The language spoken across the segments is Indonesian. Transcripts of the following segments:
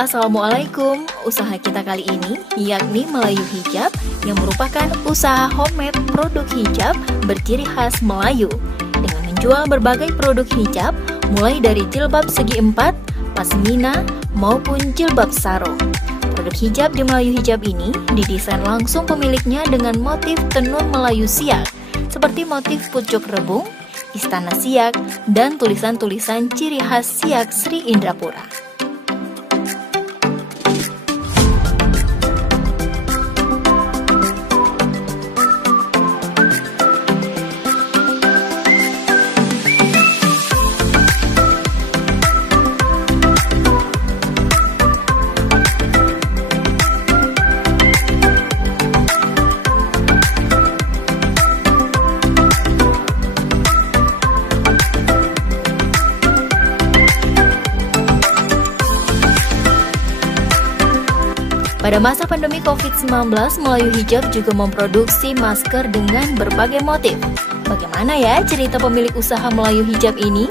Assalamualaikum. Usaha kita kali ini yakni Melayu Hijab yang merupakan usaha homemade produk hijab berciri khas Melayu dengan menjual berbagai produk hijab mulai dari jilbab segi empat, pasmina maupun jilbab sarung. Produk hijab di Melayu Hijab ini didesain langsung pemiliknya dengan motif tenun Melayu Siak seperti motif pucuk rebung, istana Siak, dan tulisan-tulisan ciri khas Siak Sri Indrapura. Pada masa pandemi COVID-19, Melayu Hijab juga memproduksi masker dengan berbagai motif. Bagaimana ya cerita pemilik usaha Melayu Hijab ini?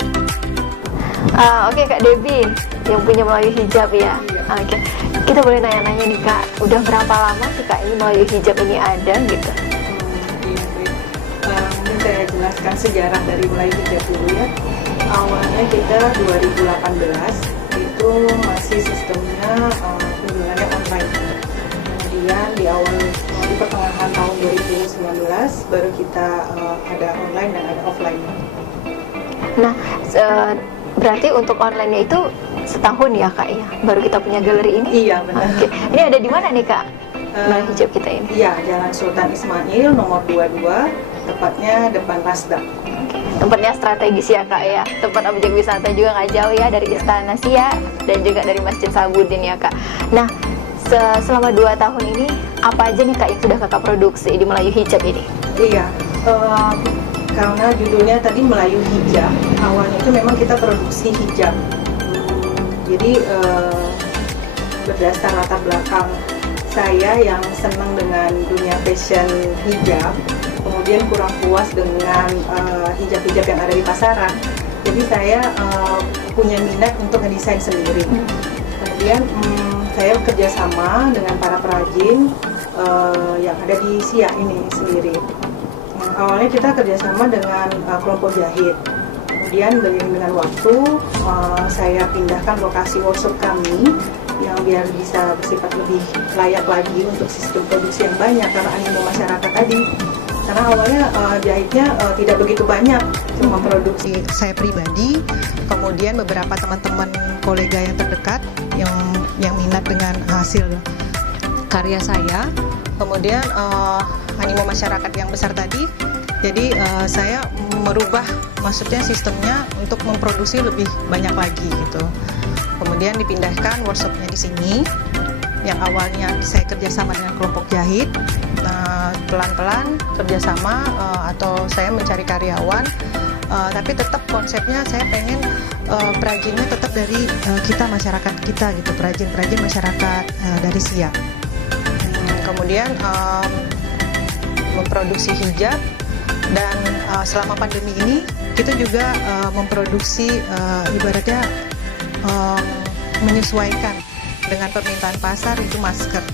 Oke Kak Debbie, yang punya Melayu Hijab ya. Oke. Kita boleh nanya-nanya nih Kak, udah berapa lama sih Kak ini Melayu Hijab ini ada gitu? Mungkin saya jelaskan sejarah dari Melayu Hijab dulu ya. Awalnya kita 2018 itu masih sistemnya penjualannya online. Kemudian di pertengahan tahun 2019 baru kita ada online dan ada offline. Nah, berarti untuk online-nya itu setahun ya Kak ya, baru kita punya galeri ini? Iya benar. Oke. Ini ada di mana nih Kak, Melayu Hijab kita ini? Iya, Jalan Sultan Ismail nomor 22, tepatnya depan Nasdaq. Tempatnya strategis ya Kak ya, tempat objek wisata juga nggak jauh ya dari Istana Siak dan juga dari Masjid Sabudin ya Kak. Nah, selama 2 tahun ini apa aja nih Kak yang sudah Kakak produksi di Melayu Hijab ini? Iya, karena judulnya tadi Melayu Hijab, awalnya itu memang kita produksi hijab. Jadi berdasar latar belakang saya yang senang dengan dunia fashion hijab, kemudian kurang puas dengan hijab-hijab yang ada di pasaran. Jadi saya punya minat untuk ngedesain sendiri. Kemudian saya kerjasama dengan para perajin yang ada di Siak ini sendiri. Awalnya kita kerjasama dengan kelompok jahit. Kemudian dengan waktu saya pindahkan lokasi workshop kami yang biar bisa bersifat lebih layak lagi untuk sistem produksi yang banyak karena animo masyarakat tadi. Karena awalnya jahitnya tidak begitu banyak, cuma produksi saya pribadi, kemudian beberapa teman-teman kolega yang terdekat yang minat dengan hasil karya saya, kemudian animo masyarakat yang besar tadi. Jadi saya merubah maksudnya sistemnya untuk memproduksi lebih banyak lagi gitu. Kemudian dipindahkan workshopnya di sini. Yang awalnya saya kerjasama dengan kelompok jahit, pelan-pelan kerjasama atau saya mencari karyawan, tapi tetap konsepnya saya pengen perajinnya tetap dari kita masyarakat kita gitu, perajin-perajin masyarakat dari Siak. Kemudian memproduksi hijab dan selama pandemi ini kita juga memproduksi ibaratnya menyesuaikan dengan permintaan pasar itu masker.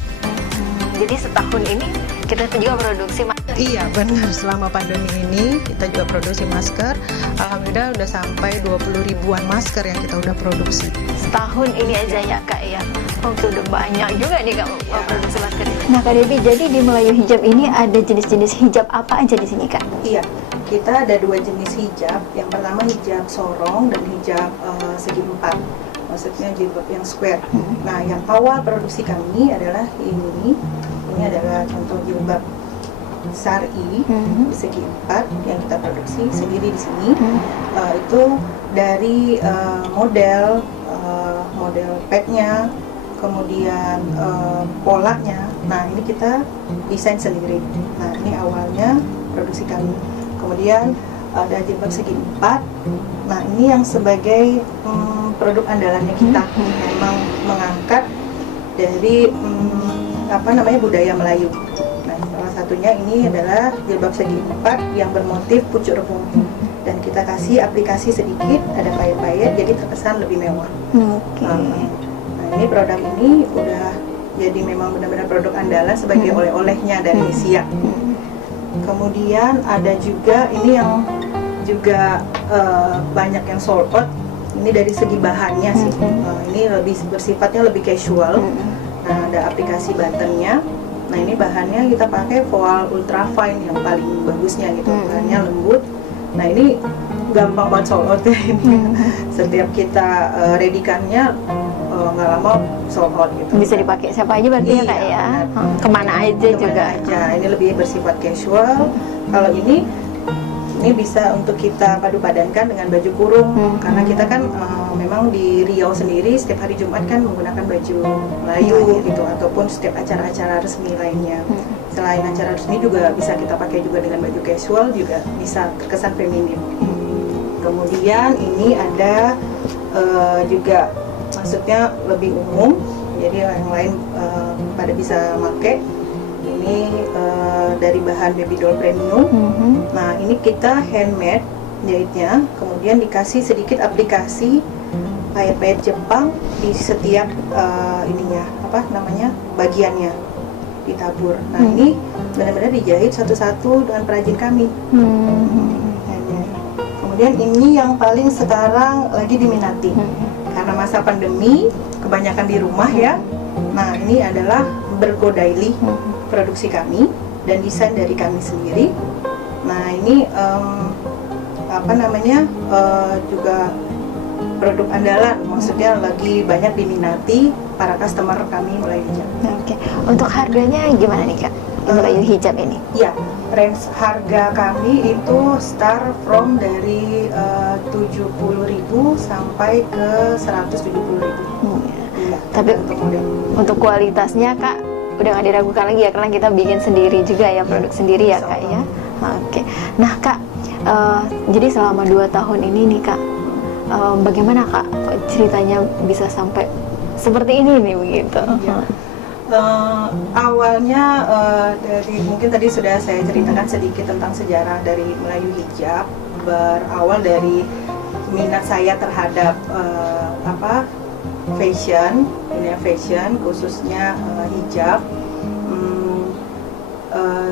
Jadi setahun ini kita juga produksi masker? Iya benar, selama pandemi ini kita juga produksi masker. Alhamdulillah udah sampai 20 ribuan masker yang kita udah produksi. Setahun ini aja ya Kak ya? Oke, udah banyak juga nih Kak produksi masker. Nah Kak Debbie, jadi di Melayu Hijab ini ada jenis-jenis hijab apa aja di sini Kak? Iya, kita ada 2 jenis hijab. Yang pertama hijab sorong dan hijab segi empat. Maksudnya jilbab yang square. Nah, yang awal produksi kami adalah ini adalah contoh jilbab syar'i segi empat yang kita produksi sendiri di sini. Itu dari model padnya, kemudian polanya. Nah, ini kita desain sendiri. Nah, ini awalnya produksi kami. Kemudian ada jilbab segi empat. Nah, ini yang sebagai produk andalannya kita, memang mengangkat dari budaya Melayu. Nah, salah satunya ini adalah jilbab segi empat yang bermotif pucuk rebung. Dan kita kasih aplikasi sedikit, ada payet-payet, jadi terkesan lebih mewah. Oke. Nah, ini produk ini udah jadi memang benar-benar produk andalan sebagai oleh-olehnya dari Siak. Kemudian ada juga ini yang juga banyak yang sold out. Ini dari segi bahannya sih. Ini lebih bersifatnya lebih casual. Nah, ada aplikasi buttonnya. Nah, ini bahannya kita pakai voile ultra fine yang paling bagusnya gitu. Bahannya lembut. Nah, ini gampang banget sold out ya ini. Setiap kita ready-kannya nggak lama sold out gitu. Bisa dipakai siapa aja berarti ya Kak ya? Kemana aja juga? Aja. Ini lebih bersifat casual. Kalau ini bisa untuk kita padu-padankan dengan baju kurung, karena kita kan memang di Riau sendiri setiap hari Jumat kan menggunakan baju Melayu gitu, ataupun setiap acara-acara resmi lainnya. Selain acara resmi juga bisa kita pakai juga dengan baju casual, juga bisa terkesan feminim. Kemudian ini ada juga maksudnya lebih umum, jadi yang lain pada bisa pakai. Ini dari bahan baby doll premium. Nah, ini kita handmade jahitnya, kemudian dikasih sedikit aplikasi pahit-pahit Jepang di setiap ininya, apa namanya, bagiannya ditabur. Nah, ini benar-benar dijahit satu-satu dengan perajin kami. Kemudian ini yang paling sekarang lagi diminati karena masa pandemi, kebanyakan di rumah ya. Nah, ini adalah Bergo Daily, produksi kami dan desain dari kami sendiri. Nah, ini apa namanya, juga produk andalan, maksudnya lagi banyak diminati para customer kami mulai hijab. Oke, untuk harganya gimana nih Kak? Mulai hijab ini? Ya, range harga kami itu start from dari 70.000 sampai ke 170.000. Ya, tapi untuk kualitasnya Kak udah nggak diragukan lagi ya, karena kita bikin sendiri juga ya, produk sendiri ya Kak ya. Oke, nah Kak, jadi selama 2 tahun ini nih Kak, bagaimana Kak ceritanya bisa sampai seperti ini nih begitu? Ya. Awalnya dari mungkin tadi sudah saya ceritakan sedikit tentang sejarah dari Melayu Hijab. Berawal dari minat saya terhadap fashion, dunia fashion khususnya hijab.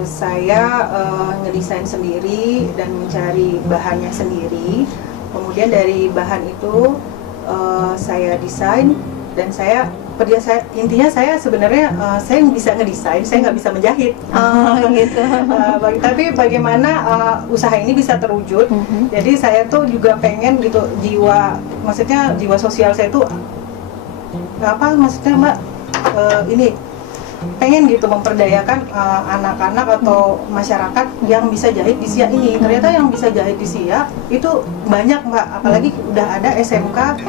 Saya ngedesain sendiri dan mencari bahannya sendiri. Kemudian dari bahan itu saya desain dan intinya saya sebenarnya saya bisa ngedesain, saya nggak bisa menjahit. Gitu. Tapi bagaimana usaha ini bisa terwujud? Jadi saya tuh juga pengen gitu, maksudnya jiwa sosial saya tuh maksudnya Mbak, ini pengen gitu memperdayakan anak-anak atau masyarakat yang bisa jahit di Siak ini. Ternyata yang bisa jahit di Siak itu banyak Mbak, apalagi udah ada SMK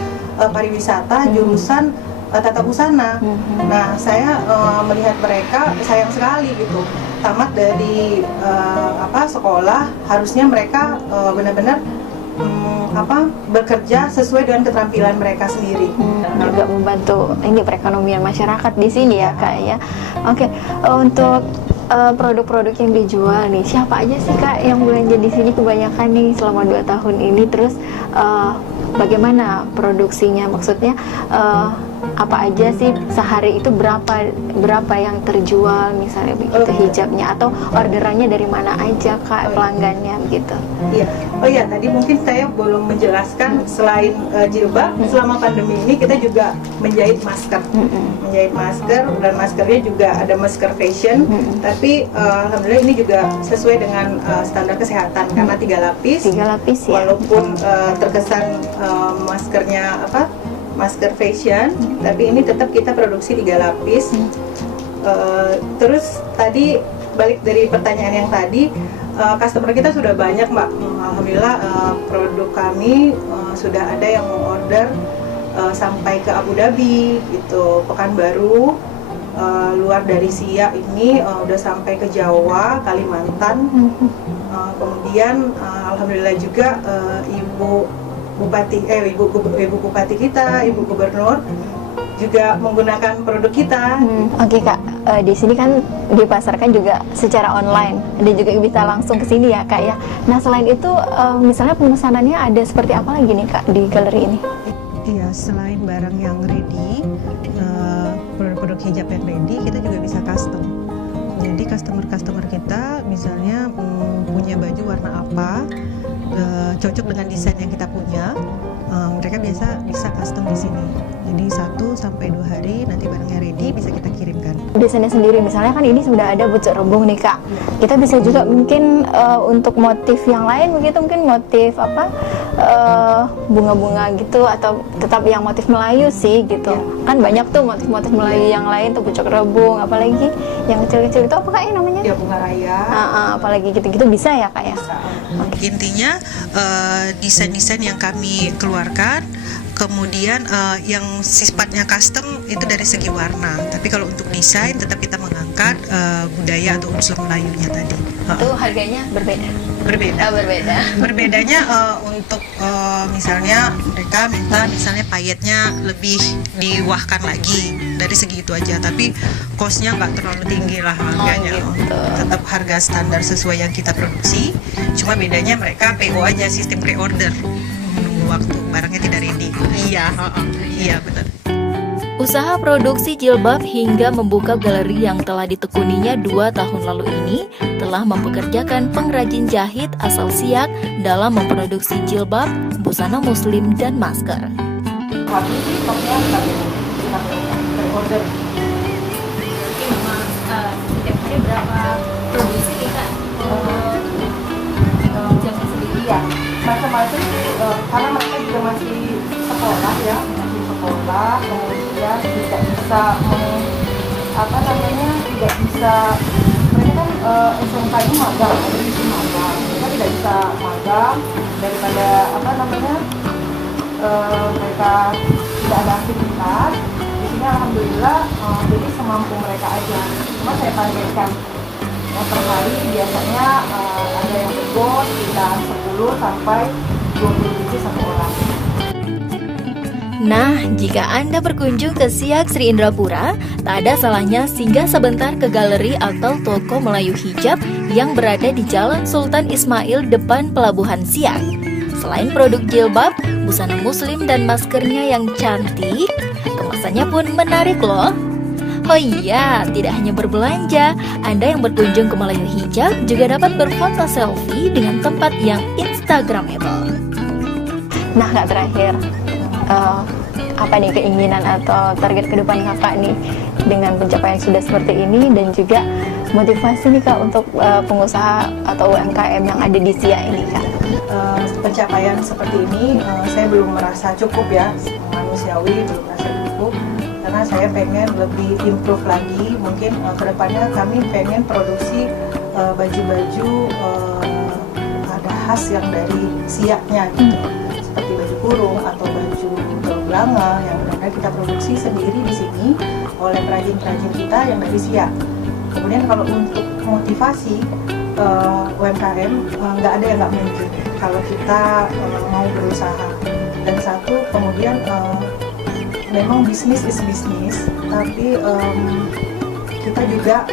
pariwisata jurusan tata busana. Nah, saya melihat mereka sayang sekali gitu, tamat dari sekolah, harusnya mereka benar-benar bekerja sesuai dengan keterampilan mereka sendiri. Juga membantu ini perekonomian masyarakat di sini ya Kak ya. Oke, untuk produk-produk yang dijual nih, siapa aja sih Kak yang belanja di sini kebanyakan nih selama 2 tahun ini? Terus bagaimana produksinya? Maksudnya apa aja sih sehari itu, berapa yang terjual misalnya begitu hijabnya, atau orderannya dari mana aja Kak, pelanggannya gitu? Iya. Oh iya, tadi mungkin saya belum menjelaskan, selain jilbab, selama pandemi ini kita juga menjahit masker. Menjahit masker, dan maskernya juga ada masker fashion, tapi alhamdulillah ini juga sesuai dengan standar kesehatan karena 3 lapis. 3 lapis ya. Walaupun terkesan maskernya masker fashion, tapi ini tetap kita produksi 3 lapis. Terus tadi balik dari pertanyaan yang tadi, customer kita sudah banyak Mbak. Alhamdulillah produk kami sudah ada yang order sampai ke Abu Dhabi gitu, Pekanbaru, luar dari Siak ini udah sampai ke Jawa, Kalimantan. Kemudian alhamdulillah juga Ibu Bupati kita, Ibu Gubernur juga menggunakan produk kita. Oke Kak, di sini kan dipasarkan juga secara online, dan juga bisa langsung ke sini ya Kak ya. Nah, selain itu misalnya pemesanannya ada seperti apa lagi nih Kak di galeri ini? Iya, selain barang yang ready, produk hijab yang ready, kita juga bisa custom. Jadi customer kita misalnya punya baju warna apa, cocok dengan desain yang kita punya, mereka bisa custom di sini. Jadi 1 sampai 2 hari nanti barangnya ready bisa kita kirimkan. Desainnya sendiri, misalnya kan ini sudah ada bucek rebung nih Kak. Kita bisa juga mungkin untuk motif yang lain begitu, mungkin motif apa bunga-bunga gitu, atau tetap yang motif Melayu sih gitu. Kan banyak tuh motif-motif Melayu yang lain tuh, bucek rebung, apalagi yang kecil-kecil itu apa Kak ya namanya? Ya, bunga raya. Apalagi gitu-gitu bisa ya Kak ya? Bisa. Intinya desain-desain yang kami keluarkan, kemudian yang sifatnya custom itu dari segi warna. Tapi kalau untuk desain tetap kita mengangkat budaya atau unsur Melayunya tadi. Itu harganya berbeda. Berbeda. Berbedanya untuk misalnya mereka minta misalnya payetnya lebih diwahkan lagi, dari segi itu aja. Tapi costnya nggak terlalu tinggi lah harganya. Gitu. Tetap harga standar sesuai yang kita produksi. Cuma bedanya mereka PO aja, sistem pre-order. Menunggu waktu barangnya tidak ready. Iya benar. Usaha produksi jilbab hingga membuka galeri yang telah ditekuninya 2 tahun lalu ini telah mempekerjakan pengrajin jahit asal Siak dalam memproduksi jilbab, busana muslim, dan masker. Tapi stoknya pre-order. Setiap hari berapa produksi nih Kak? Jamnya sendiri Iya, macam-macam karena mereka juga masih sekolah ya, kemudian tidak bisa tidak bisa, mereka kan SMK ini magang, ada di sini magang, mereka tidak bisa magang daripada mereka tidak ada aktivitas di sini. Alhamdulillah, jadi semampu mereka aja. Cuma saya targetkan per hari biasanya ada yang berbos sekitar 10 sampai 20 biji satu orang. Nah, jika Anda berkunjung ke Siak Sri Indrapura, tak ada salahnya singgah sebentar ke galeri atau toko Melayu hijab yang berada di Jalan Sultan Ismail depan Pelabuhan Siak. Selain produk jilbab, busana muslim dan maskernya yang cantik, kemasannya pun menarik loh. Oh iya, tidak hanya berbelanja, Anda yang berkunjung ke Melayu hijab juga dapat berfoto selfie dengan tempat yang instagramable. Nah Kak, terakhir apa nih keinginan atau target ke depan Kakak nih dengan pencapaian sudah seperti ini, dan juga motivasi nih Kak untuk pengusaha atau UMKM yang ada di Siak ini Kak? Pencapaian seperti ini saya belum merasa cukup ya, manusiawi belum merasa cukup, karena saya pengen lebih improve lagi. Mungkin kedepannya kami pengen produksi baju-baju ada khas yang dari Siaknya gitu, seperti baju kurung atau baju belanga yang benar-benar kita produksi sendiri di sini oleh perajin-perajin kita yang dari Siak. Kemudian kalau untuk motivasi UMKM, nggak ada yang nggak mungkin kalau kita mau berusaha. Dan satu, kemudian memang bisnis is bisnis, tapi kita juga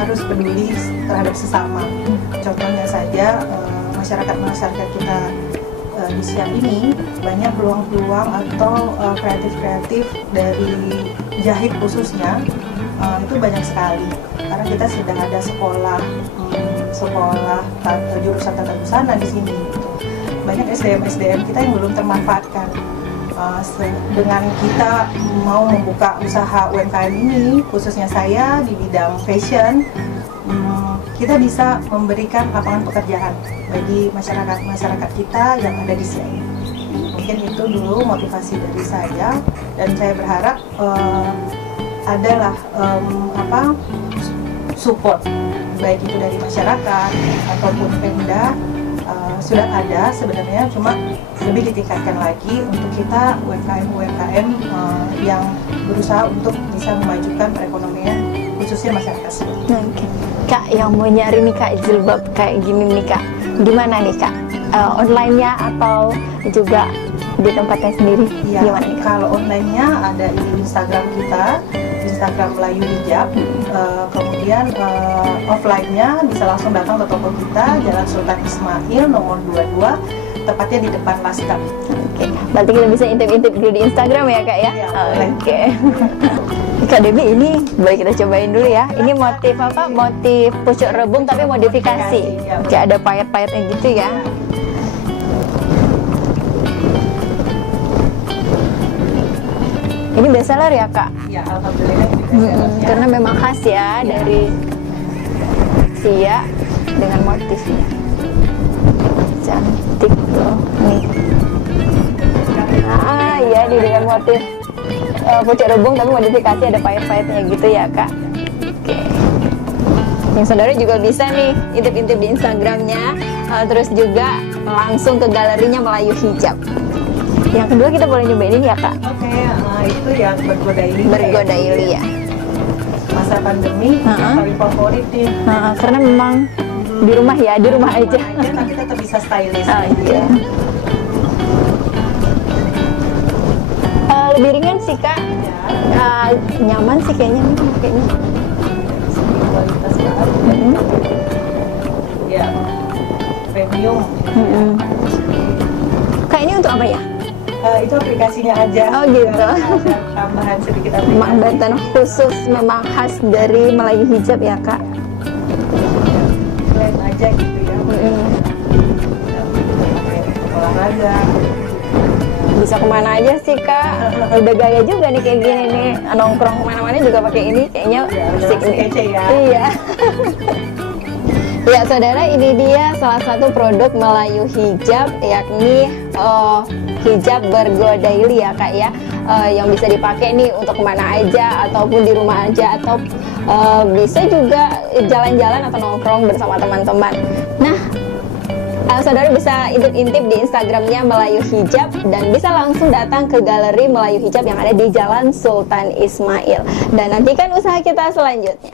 harus peduli terhadap sesama. Contohnya saja masyarakat kita di Siak ini banyak peluang-peluang atau kreatif-kreatif dari jahit khususnya, itu banyak sekali. Karena kita sedang ada sekolah jurusan tata busana di sini. Banyak SDM kita yang belum termanfaatkan. Dengan kita mau membuka usaha UMKM ini, khususnya saya di bidang fashion, kita bisa memberikan lapangan pekerjaan bagi masyarakat kita yang ada di sini. Mungkin itu dulu motivasi dari saya, dan saya berharap adalah support, baik itu dari masyarakat ataupun Pemda, sudah ada sebenarnya, cuma lebih ditingkatkan lagi untuk kita UMKM yang berusaha untuk bisa memajukan perekonomian khususnya masyarakat sendiri. Oke. Kak, yang mau nyari nih Kak jilbab kayak gini nih Kak, gimana nih Kak? Online-nya atau juga di tempatnya sendiri? Ya, gimana nih Kak? kalau online-nya ada di Instagram kita, Instagram Melayu Hijab. Kemudian offline-nya bisa langsung datang ke toko kita, Jalan Sultan Ismail nomor 22, tepatnya di depan Laskar. Oke, berarti kita bisa intip-intip dulu di Instagram ya Kak ya? Iya, boleh. Oke. Kak Debbie, ini boleh kita cobain dulu ya. Ini motif apa? Motif pucuk rebung tapi modifikasi. Kayak ada payet-payetnya gitu ya. Ini bestseller ya Kak? Ya, alhamdulillah ini bestseller ya. Karena memang khas ya dari Sia dengan motifnya. Cantik loh nih. Nah, iya nih dengan motif pucuk rebung tapi modifikasi ada payet-payetnya gitu ya Kak. Oke. Yang saudara juga bisa nih intip-intip di Instagramnya, terus juga langsung ke galerinya Melayu Hijab. Yang kedua kita boleh nyobain ini ya Kak? Oke, itu yang bergodaili. Bergodaili ya. Masa pandemi yang paling favorit nih. Karena memang di rumah ya, di rumah aja. Tapi tetap bisa stylish. Iya. Lebih ringan sih Kak. Nyaman sih kayaknya nih pakainya. Kualitas banget. Ya, premium. Kak, ini untuk apa ya? Itu aplikasinya aja. Oh gitu. Ada tambahan sedikit aplikasi. Banten khusus memang khas dari Melayu Hijab ya Kak. Blend aja gitu ya. Olahraga. Bisa kemana aja sih Kak? Udah gaya juga nih kayak gini nih. Nongkrong kemana-mana juga pakai ini kayaknya asik nih. Kece ya. Iya. Ya saudara, ini dia salah satu produk Melayu Hijab, yakni hijab bergodaili ya Kak ya, yang bisa dipakai nih untuk kemana aja ataupun di rumah aja, atau bisa juga jalan-jalan atau nongkrong bersama teman-teman. Nah, saudara bisa intip-intip di Instagramnya Melayu Hijab dan bisa langsung datang ke galeri Melayu Hijab yang ada di Jalan Sultan Ismail. Dan nantikan usaha kita selanjutnya.